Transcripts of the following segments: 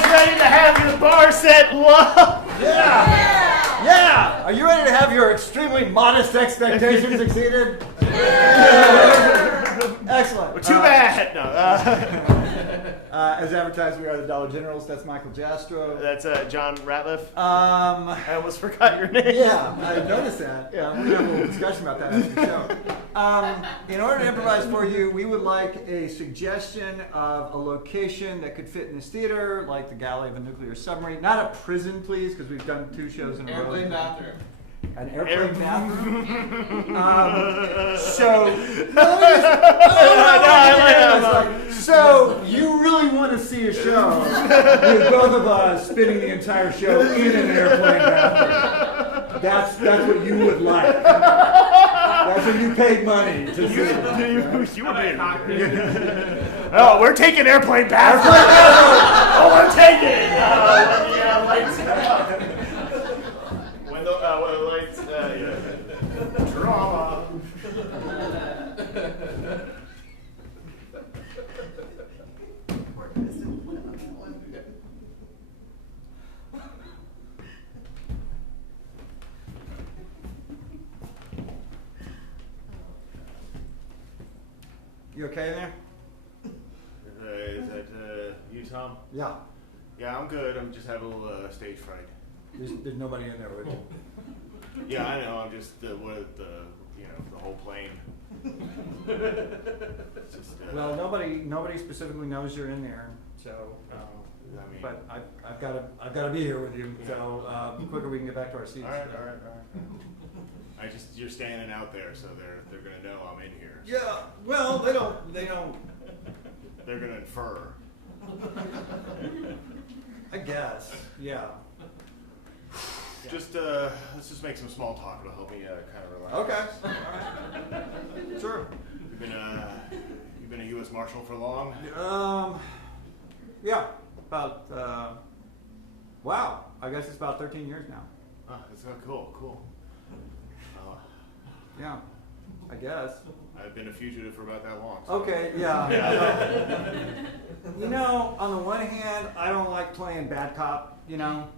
guys ready to have your bar set low? Yeah! Yeah! Are you ready to have your extremely modest expectations exceeded? Excellent. Well, too bad. No. As advertised, we are the Dollar Generals. That's Michael Jastro. That's John Ratliff. I almost forgot your name. Yeah, I noticed that. Yeah, we're going to have a little discussion about that after the show. In order to improvise for you, we would like a suggestion of a location that could fit in this theater, like the galley of a nuclear submarine. Not a prison, please, because we've done 2 shows in a row. Airplane bathroom. An airplane bathroom? So you really want to see a show with both of us spending the entire show in an airplane bathroom. That's what you would like. That's what you paid money to see. You were being. Oh, we're taking airplane bathroom. Oh, we're taking. Lights out. When the lights. Drama. You okay in there? Is that you, Tom? Yeah. Yeah, I'm good. I'm just having a little stage fright. There's nobody in there with you. Yeah, I know. I'm just the whole plane. It's just, Well, nobody specifically knows you're in there, so. I mean, But I've got to be here with you. So the quicker we can get back to our seats. all right. You're standing out there, so they're gonna know I'm in here. Yeah. Well, they don't. They're gonna infer. I guess. Yeah. Just let's just make some small talk. It'll help me kind of relax. Okay. All right. Sure. You've been a U.S. Marshal for long? Yeah. About. Wow. I guess it's about 13 years now. Oh, that's cool. Yeah. I guess. I've been a fugitive for about that long. So. Okay. Yeah. On the one hand, I don't like playing bad cop.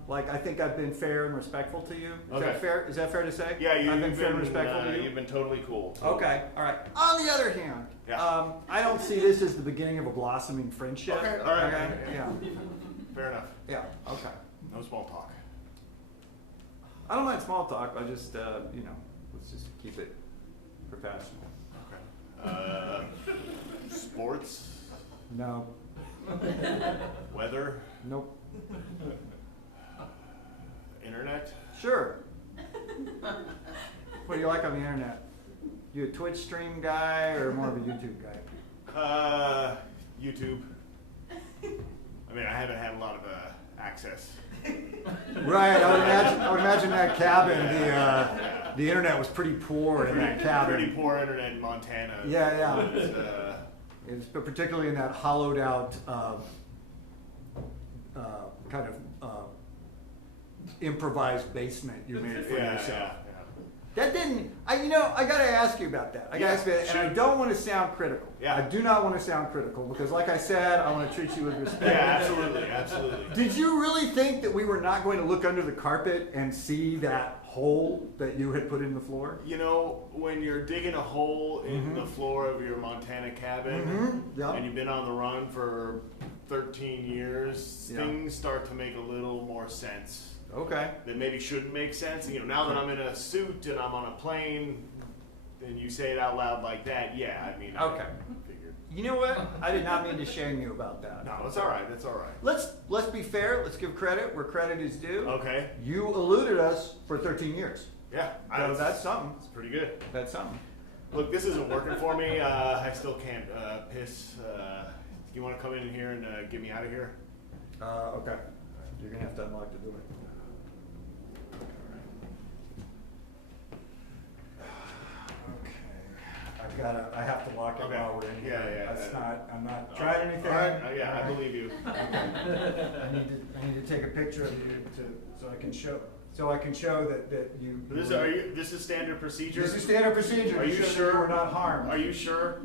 Like I think I've been fair and respectful to you. Is that fair? Is that fair to say? Yeah, I've been fair and respectful to you. You've been totally cool. Okay, all right. On the other hand, I don't see this as the beginning of a blossoming friendship. Okay, all right. Okay? Yeah. Fair enough. Yeah. Okay. No small talk. I don't mind small talk. I just, let's just keep it professional. Okay. Sports. No. Weather. Nope. Internet. Sure. What do you like on the internet? You a Twitch stream guy or more of a YouTube guy? YouTube. I mean, I haven't had a lot of access. Right. I would imagine that cabin. The internet was pretty poor in that cabin. Pretty poor internet in Montana. Yeah. It's particularly in that hollowed out kind of improvised basement you made for yourself. Yeah. That didn't. I got to ask you about that. I don't want to sound critical. Yeah. I do not want to sound critical because, like I said, I want to treat you with respect. Yeah, absolutely. Did you really think that we were not going to look under the carpet and see that hole that you had put in the floor? When you're digging a hole in the floor of your Montana cabin, and you've been on the run for 13 years, things start to make a little more sense. Okay. That maybe shouldn't make sense. Now that I'm in a suit and I'm on a plane, and you say it out loud like that, okay. I figured. You know what? I did not mean to shame you about that. No, it's all right. Let's be fair. Let's give credit where credit is due. Okay. You eluded us for 13 years. Yeah. So that's something. It's pretty good. That's something. Look, this isn't working for me. I still can't piss. Do you want to come in here and get me out of here? Okay. You're going to have to unlock the door. I have to lock it while we're in here. I'm not trying anything. All right. I believe you. I need to take a picture of you so I can show that you. This is standard procedure. This is standard procedure. Are you sure we're not harmed? Are you sure?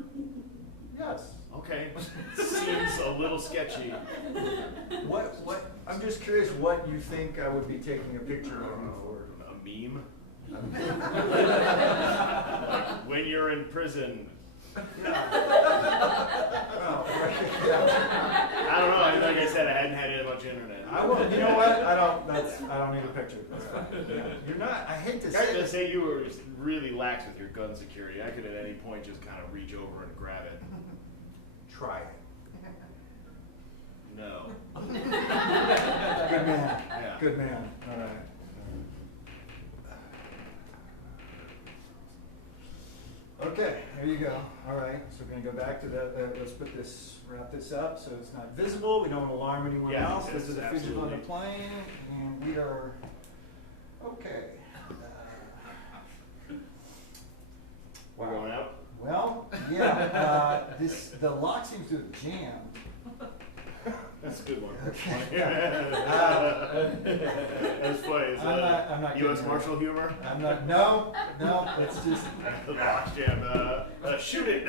Yes. Okay. Seems a little sketchy. What, I'm just curious what you think I would be taking a picture of you for. A meme? Like when you're in prison. Yeah. Oh, yeah. I don't know. Like I said, I hadn't had much internet. I will. You know what? I don't need a picture. That's fine. Yeah. You're not. I hate to say. I was gonna say you were really lax with your gun security. I could at any point just kind of reach over and grab it. Try it. No. Good man. Yeah. Good man. All right. Okay, there you go. All right, so we're going to go back to let's wrap this up so it's not visible. We don't want to alarm anyone else. This is a visual on the plane, and we are okay. We're going out? Well, yeah, the lock seems to have jammed. That's a good one. Okay. That's funny. I'm not U.S. Marshal humor? I'm not. No, it's just. The box jam. Shoot it.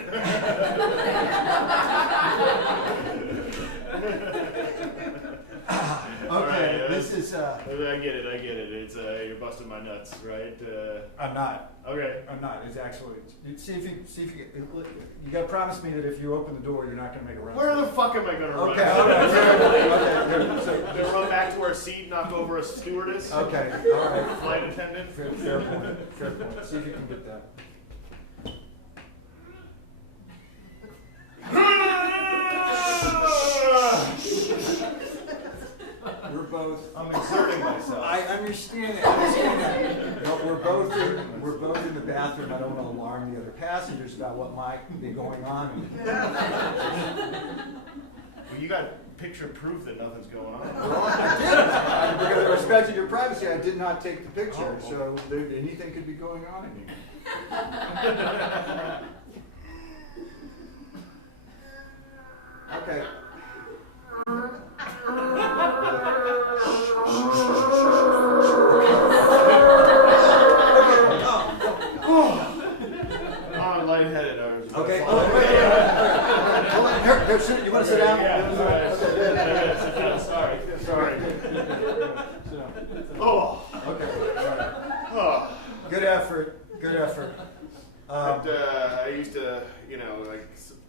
Okay, right, this is. I get it. It's you're busting my nuts, right? I'm not. Okay. I'm not. It's actually. See if you gotta promise me that if you open the door, you're not gonna make a run. Where the fuck am I gonna run? Okay. So, gonna run back to our seat, knock over a stewardess. Okay. All right. Flight attendant. Fair point. Fair point. See if you can get that. We're both. I'm exerting myself. I understand that. No, we're both in the bathroom. I don't want to alarm the other passengers about what might be going on. Well, you got picture proof that nothing's going on. Well, I did. Because I respected your privacy, I did not take the picture, so anything could be going on in here. Okay. I'm lightheaded. Okay. Oh, wait. Hold on. Here, you want to sit down? Yeah. Sit down. Sorry. Oh. Okay. Oh. Good effort. I used to,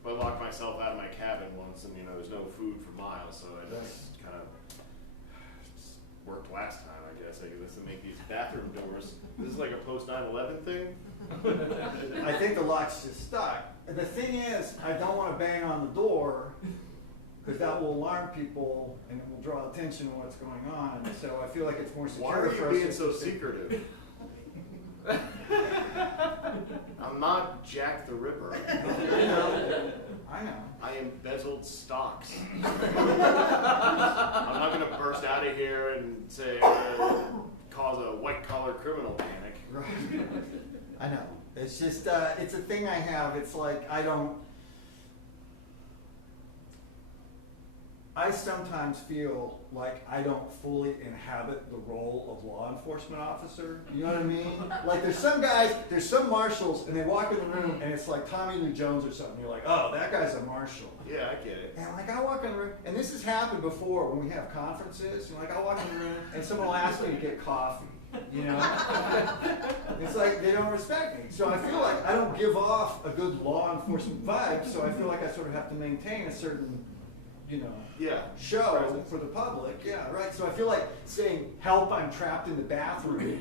I locked myself out of my cabin once, and there's no food for miles, so I just kind of worked last time. I guess I guess to make these bathroom doors. This is like a post 9/11 thing. I think the lock's just stuck. And the thing is, I don't want to bang on the door because that will alarm people and it will draw attention to what's going on. And so I feel like it's more secure. Why are for you us being so secretive? I'm not Jack the Ripper. I know. I embezzled stocks. I'm not going to burst out of here and say cause a white-collar criminal panic. Right. I know. It's just, it's a thing I have. It's like I sometimes feel like I don't fully inhabit the role of law enforcement officer. You know what I mean? Like there's some guys, there's some marshals, and they walk in the room, and it's like Tommy Lee Jones or something. You're like, oh, that guy's a marshal. Yeah, I get it. And like I walk in the room, and this has happened before when we have conferences. And like I walk in the room, and someone will ask me to get coffee. It's like they don't respect me. So I feel like I don't give off a good law enforcement vibe. So I feel like I sort of have to maintain a certain, show presence for the public. Yeah, right. So I feel like saying "Help! I'm trapped in the bathroom"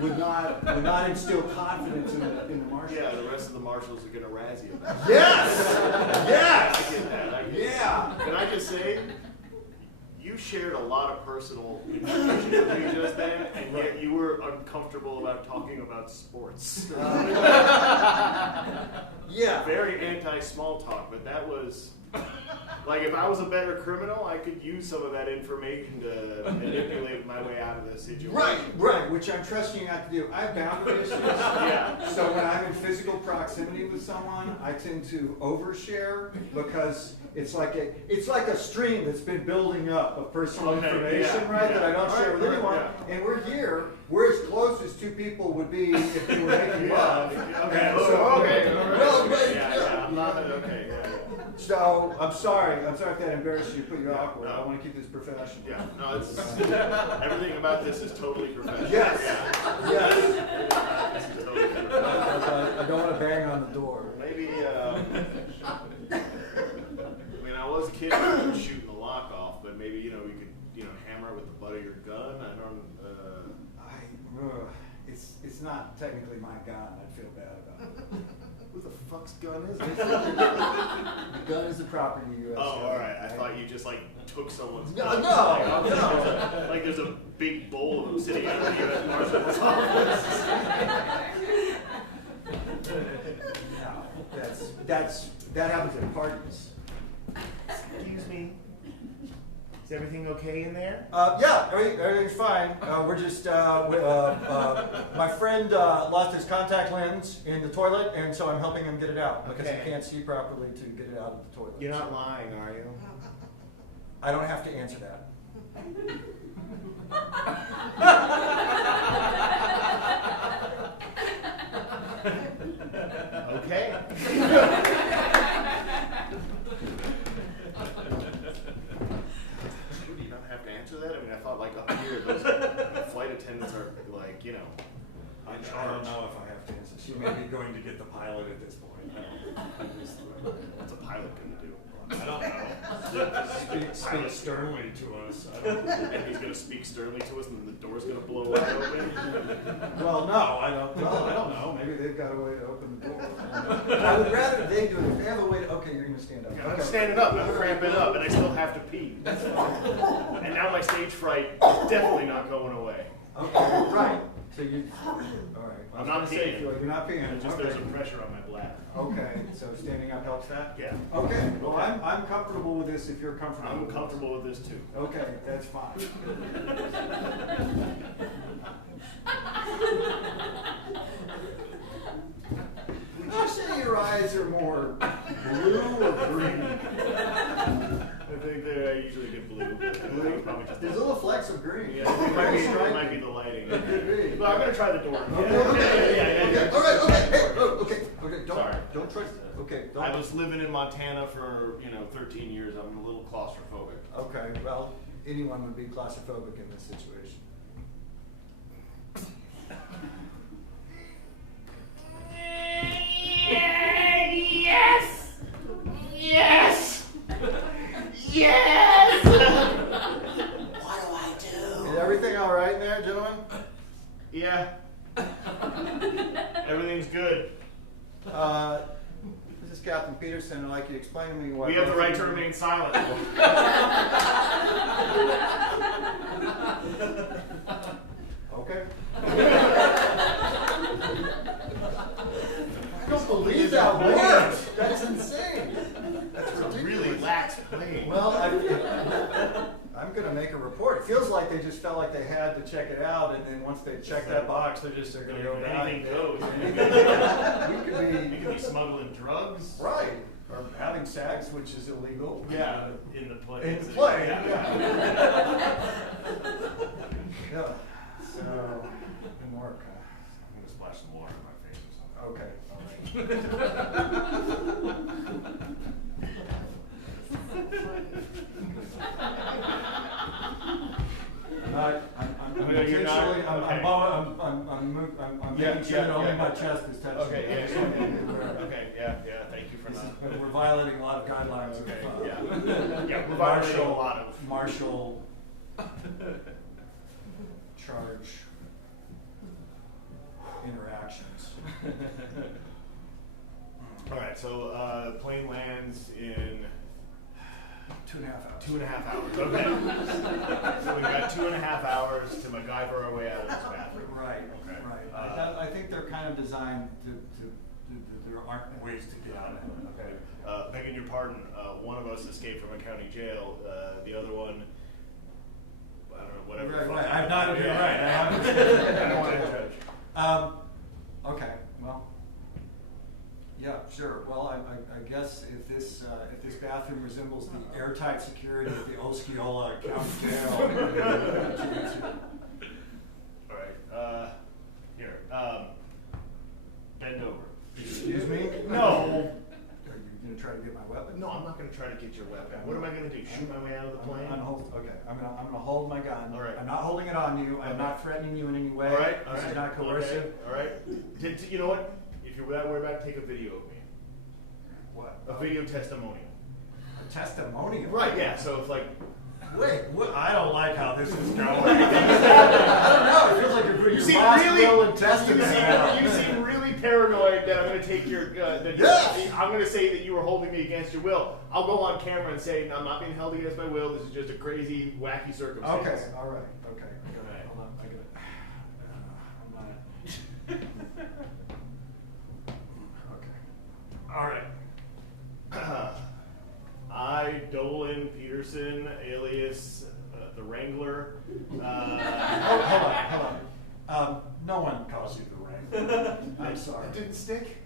would not instill confidence in the marshals. Yeah, the rest of the marshals are gonna razz you. Yes. Yes. I get that. Yeah. Can I just say? You shared a lot of personal information with me just then, and yet you were uncomfortable about talking about sports. Yeah. Very anti-small talk, but that was, like, if I was a better criminal, I could use some of that information to manipulate my way out of this situation. Right, which I'm trusting you not to do. I have boundary issues. Yeah. So when I'm in physical proximity with someone, I tend to overshare because it's like a stream that's been building up of personal information, that I don't share with anyone. Yeah. And we're as close as two people would be if they were making love. Okay. So, Okay. well, I'm not okay. Yeah. So, I'm sorry if that embarrassed you, put you awkward. I want to keep this professional. Yeah, no, it's everything about this is totally professional. Yes. Yeah. Yes. This is totally professional. I don't want to bang on the door. Maybe, I mean, I was a kid when we were shooting the lock off, but maybe, you could, hammer it with the butt of your gun. I don't, It's not technically my gun. I'd feel bad about it. who the fuck's gun is The it? gun is the property of U.S. Oh, alright, I thought you just, took someone's No, gun. no. Like there's a big bowl of them sitting out of the U.S. Marshal's office. No, that happens at parties. Excuse me. Is everything okay in there? Yeah, everything's fine. We're just, my friend lost his contact lens in the toilet, and so I'm helping him get it out because Okay. he can't see properly to get it out of the toilet. You're not lying, are you? I don't have to answer that. Okay. Do you not have to answer that? I mean, I thought up here, those flight attendants are in I don't charge. know if I have to answer. She may be going to get the pilot at this point. What's a pilot gonna do? I don't know. Speak sternly to us. And he's gonna speak sternly to us, and then the door's gonna blow wide open. Well, no, I don't know. Maybe they've got a way to open the door. I would rather they do it. If they have a way to, okay, you're going to stand up. I'm Okay. standing up, I'm cramping up, and I still have to pee. And now my stage fright is definitely not going away. Okay, right. So you, all right. I I'm was not gonna say, peeing. you're not peeing. It's just Okay. there's a pressure on my bladder. Okay, so standing up helps that? Yeah. Okay, well, I'm comfortable with this if you're comfortable. I'm with this. comfortable with this too. Okay, that's fine. Would you say your eyes are more blue or green? I think they usually get blue. Blue? Probably just There's a little flecks of green. Yeah, it might be the lighting. It could be. But I'm gonna try the door. Okay. All right. Okay. Hey, okay. Sorry. Don't try. Okay. Don't. I was living in Montana for 13 years. I'm a little claustrophobic. Okay. Well, anyone would be claustrophobic in this situation. Yes! Yes! Yes! What do I do? Is everything all right there, gentlemen? Yeah. Everything's good. This is Captain Peterson. I'd like you to explain to me why. We have the right to remain silent. Okay. I don't believe that worked. That's insane. That's It's a ridiculous. really lax plane. Well, I'm going to make a report. It feels like they just felt like they had to check it out, and then once they check that box, they're going to go back. Anything goes. We could You could be smuggling drugs. right, or having sex, which is illegal. Yeah, in the plane. In the plane, Yeah. Yeah. So, didn't work, huh? I'm gonna splash some water in my face or something. Okay, all right. I'm No, you're not? intentionally, I'm Yeah, making sure that yeah, only yeah. my chest is touching. Okay, I just yeah, want you to be aware of it. Okay, yeah, thank you for This not. is, we're violating a lot of guidelines of, Okay, yeah. Yeah, we're violating a martial, lot of. martial charge interactions. All right, so the plane lands in 2.5 hours. 2.5 hours. Okay. So we've got 2.5 hours to MacGyver our way out of this bathroom. Right, Okay. right. I think they're kind of designed to there aren't ways to get out of it. Okay. Begging your pardon, one of us escaped from a county jail. The other one, I don't know, whatever. the Right, fuck right. happened. I'm not, you're Yeah. right. I haven't. I don't want to judge. Okay, well, yeah, sure. Well, I guess if this bathroom resembles the airtight security of the Osceola County Jail. All right. Here. Bend over. Excuse me? No. Are you gonna try to get my weapon? No, I'm not gonna try to get your weapon. Okay. What am I gonna do? Shoot my way out of the plane? Okay, I'm gonna hold my gun. All right. I'm not holding it on you. I'm Okay. not threatening you in any way. All right. This is not coercive. Okay. All right. You know what? If you're that worried about it, take a video of me. What? A video testimonial. A testimonial? Right. Yeah. So it's like. Wait, what? I don't like how this is going. I don't know. It feels like you're putting your last will and testament out. You seem really paranoid that I'm going to take your. Yes! I'm going to say that you were holding me against your will. I'll go on camera and say I'm not being held against my will. This is just a crazy, wacky circumstance. Okay. All right. Okay. I got it. Hold on. I get it. I'm not. Okay. All right. I, Dolan Peterson, alias the Wrangler. Hold on. No one calls you the Wrangler. I'm sorry. It didn't stick?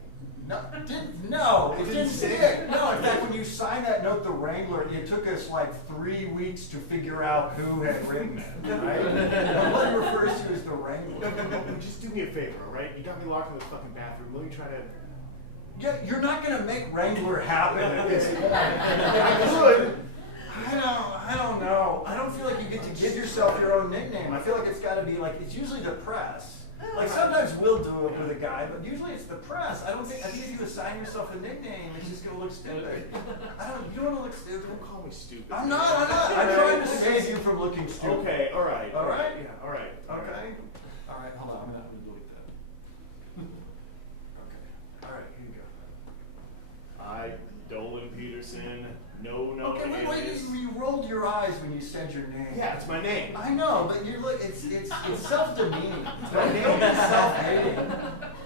No, it didn't stick. No, in fact, when you signed that note, the Wrangler, it took us like 3 weeks to figure out who had written it, right? Nobody refers to you as the Wrangler. No, just do me a favor, all right? You got me locked in this fucking bathroom. Let me try to. Yeah, you're not gonna make Wrangler happen at this point. I could. I don't know. I don't feel like you get to give yourself your own nickname. I feel like it's gotta be like, it's usually the press. Like sometimes we'll do it with a guy, but usually it's the press. I think if you assign yourself a nickname, it's just gonna look stupid. You don't wanna look stupid. Don't call me stupid. I'm not. I'm trying to save you from looking stupid. Okay, all right. All right? Yeah, all right. Okay. All right, hold on. I'm gonna delete that. Okay. All right, here you go. I, Dolan Peterson, no. Okay, wait, you rolled your eyes when you said your name. Yeah, it's my name. I know, but you're like, it's self-demeaning. That name is self-hating.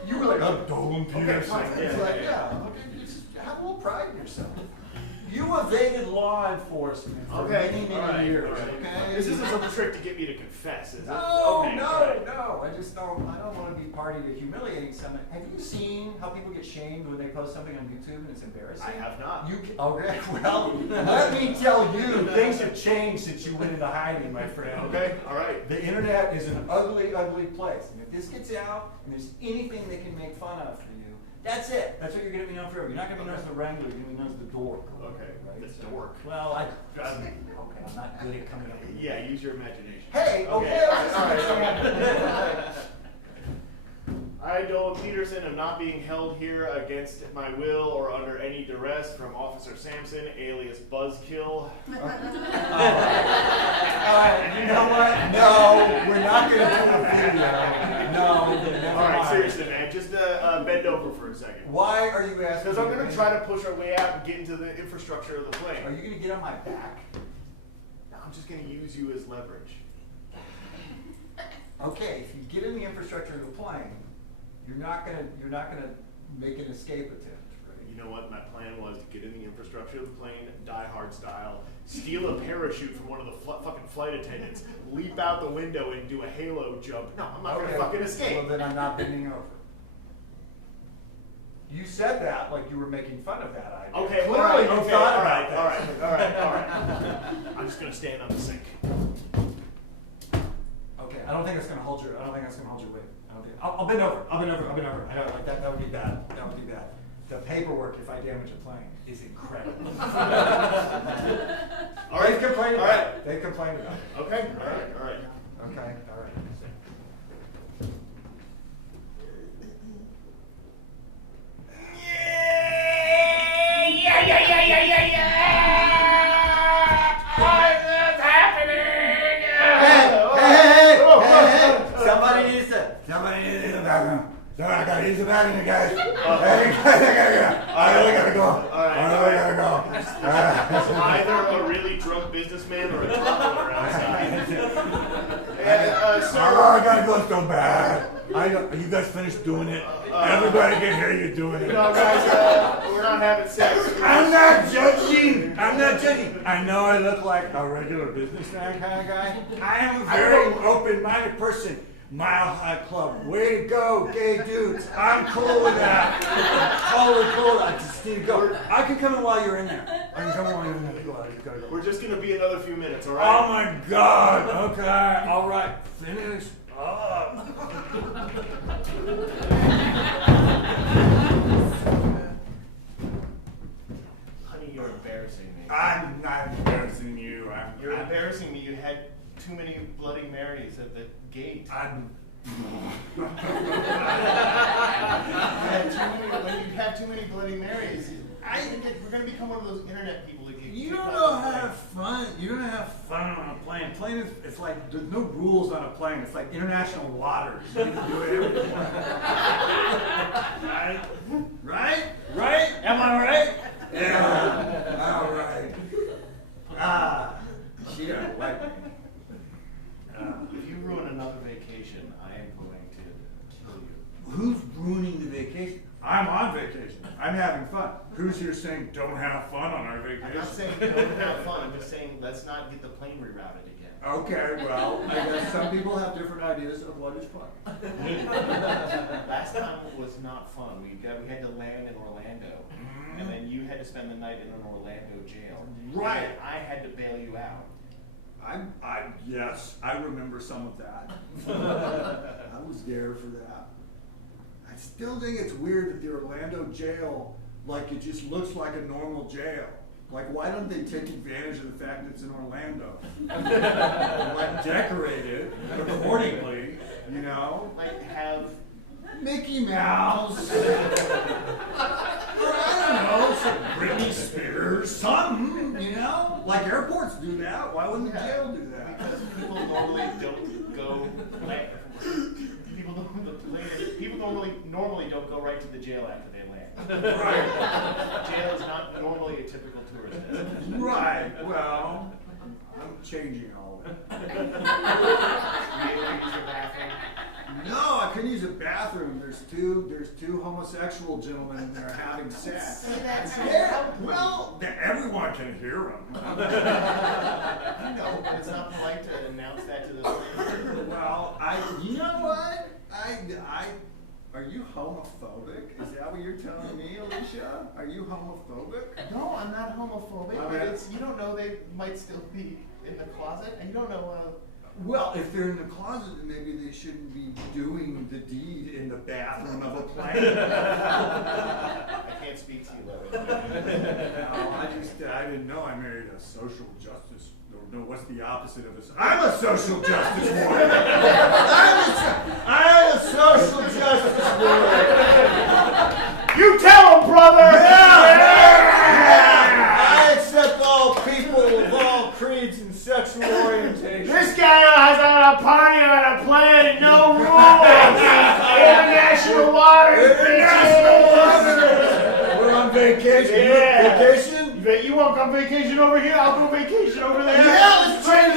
You were like, I'm Dolan Peterson. fine, It's yeah, like, yeah. okay, just have a little pride in yourself. You evaded law enforcement for many years, okay? This isn't some trick to get me to confess, is it? No, Okay, no. all right. I don't want to be party to humiliating someone. Have you seen how people get shamed when they post something on YouTube and it's embarrassing? I have not. Okay, well, let me tell you, things have changed since you went into hiding, my friend. Okay, all right. The internet is an ugly, ugly place. And if this gets out and there's anything they can make fun of for you, that's it. That's what you're going to be known for. You're not going to be known as the Wrangler. You're going to be known as the dork. Okay, Right? the dork. Well, I'm not good at coming up with Yeah, use your imagination. Hey, okay. All right. I, Dolan Peterson, am not being held here against my will or under any duress from Officer Sampson, alias Buzzkill. All right, you know what? No, we're not going to do a video. No, never All right, mind. seriously, man, just bend over for a second. Why are you asking? Because I'm going me? to try to push our way out and get into the infrastructure of the plane. Are you going to get on my back? No, I'm just going to use you as leverage. Okay, if you get in the infrastructure of the plane, you're not gonna make an escape attempt, right? You know what? My plan was to get in the infrastructure of the plane, Die Hard style, steal a parachute from one of the fucking flight attendants, leap out the window and do a halo jump. No, I'm not gonna fucking escape. Well, then I'm not bending over. You said that like you were making fun of that idea. Okay, Clearly all right, you okay, thought all about right, that. all right. I'm just gonna stand on the sink. Okay, I don't think that's gonna hold your weight. I'll bend over. I know, like that would be bad. That would be bad. The paperwork, if I damage a plane, is incredible. All right, They've complained all about right. it. They've complained about it. Okay, all right. Okay, all right. Somebody needs to use the bathroom. I gotta use the bathroom, guys. I really gotta go. Either a really drunk businessman or a toddler outside. And, sir, I gotta go so bad. Are you guys finished doing it? Everybody can hear you doing it. no, guys, we're not having sex. I'm not judging. I know I look like a regular businessman kind of guy. I am a very open-minded person. Mile High Club. Way to go, gay dudes. I'm cool with that. Totally cool. I just need to go. I can come in while you're in there. I can come in while you're in there. Go. We're just gonna be another few minutes, all Oh right? my God. Okay. All right. Finish up. You're embarrassing me. You had too many Bloody Marys at the gate. When you have too many Bloody Marys, we're going to become one of those internet people that get You kicked don't out know of how the to have fun. You don't have fun on a plane. Plane is, it's like, there's no rules on a plane. It's like international waters. You can do whatever you want. Right? Right? Right? Am I right? Yeah. All right. She got like me. If you ruin another vacation, I am going to kill you. Who's ruining the vacation? I'm on vacation. I'm having fun. Who's here saying don't have fun on our vacation? I'm not saying don't have fun. I'm just saying let's not get the plane rerouted again. Okay, well, I guess some people have different ideas of what is fun. Last time was not fun. We had to land in Orlando, and then you had to spend the night in an Orlando jail. Right. And I had to bail you out. Yes, I remember some of that. I was there for that. I still think it's weird that the Orlando jail, like, it just looks like a normal jail. Like, why don't they take advantage of the fact that it's in Orlando? And, like, decorate it accordingly, you know? Might have Mickey Mouse. Or I don't know, some Britney Spears, something, you know? Like airports do that. Why wouldn't the jail do that? Because people normally don't go. People normally don't go right to the jail after they land. Right. Jail is not normally a typical tourist destination. Right. Well, I'm changing all that. You able to use your bathroom? No, I couldn't use a bathroom. There's two homosexual gentlemen in there having sex. Well, everyone can hear them. I know, but it's not polite to announce that to the plane. Well, you know what? Are you homophobic? Is that what you're telling me, Alicia? Are you homophobic? No, I'm not homophobic, Oh, but yeah. you don't know they might still be in the closet, and you don't know. Well, if they're in the closet, then maybe they shouldn't be doing the deed in the bathroom of a plane. I can't speak to you about it. No, I didn't know I married a social justice. No, what's the opposite of a? I'm a social justice warrior. I'm a social justice warrior. You tell him, brother! I accept all people of all creeds and sexual orientation. This guy has had a party on a plane, no rules! International waters, International waters! We're on vacation. Yeah. Vacation? You want to come vacation over here? I'll go vacation over there. Yeah, let's trade